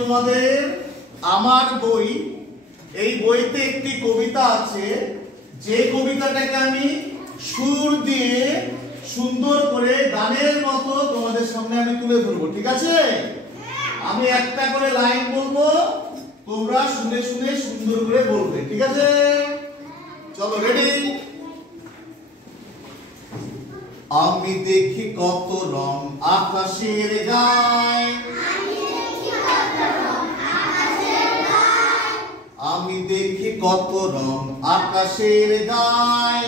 তোমাদের আমার বই। এই বইতে একটি কবিতা আছে, যে কবিতাটাকে আমি সুর দিয়ে সুন্দর করে গানের মতো তোমাদের সামনে আমি তুলে ধরবো। ঠিক আছে? আমি একটা করে লাইন বলবো, তোমরা শুনে শুনে সুন্দর করে বলবে। ঠিক আছে? চলো, রেডি? আমি দেখি কত রং আকাশের গায়, আমি দেখি কত রং আকাশের গায়,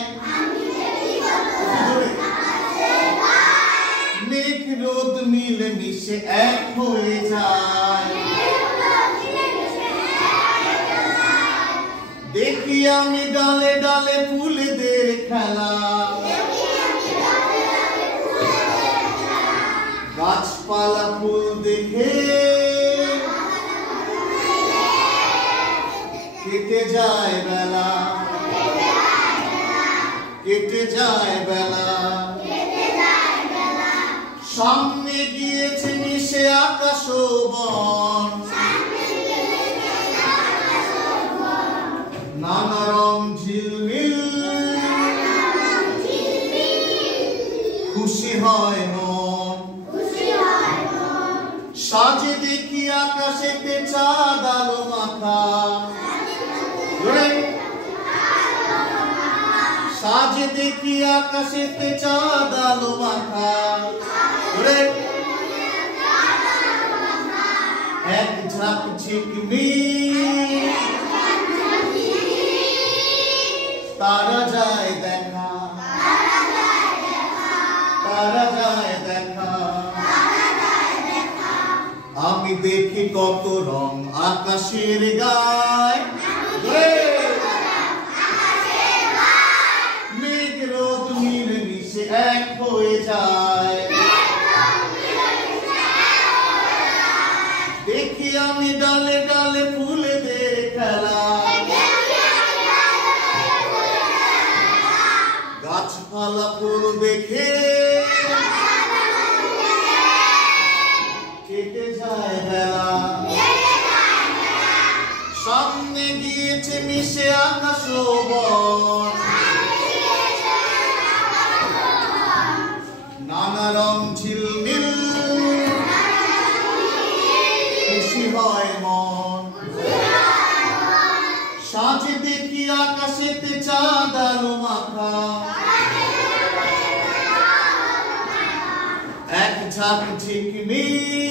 মেঘ রোদ মিলে মিশে এক হয়ে যায়, দেখি আমি ডালে ডালে ফুলদের খেলা, গাছপালা ফুল দেখে কেটে যায় বেলা, কেটে যায় বেলা, সামনে গিয়েছে মিশে আকাশ ও বন, নানা রং ঝিলমিল, খুশি হয় মন, সাজে দেখি আকাশেতে চাঁদ আলো মাখা, সাজে দেখি আকাশেতে চাঁদ আলো মাখা, এক ঝাঁক ঝিকমিক তারা যায় দেখা, তারা যায় দেখা, আমি দেখি কত রং আকাশের গায়, মেঘ রোদ মিলে মিশে এক হয়ে যায়, দেখি আমি ডালে ডালে ফুলদের খেলা, গাছপালা ফুল দেখে কেটে যায় বেলা, সামনে গিয়েছে মিশে আকাশ ও বন, নানা রং ঝিলমিল, খুশি হয় মন, সাজে দেখি আকাশেতে চাঁদ আলো মাখা, এক ঝাঁক ঝিকমিক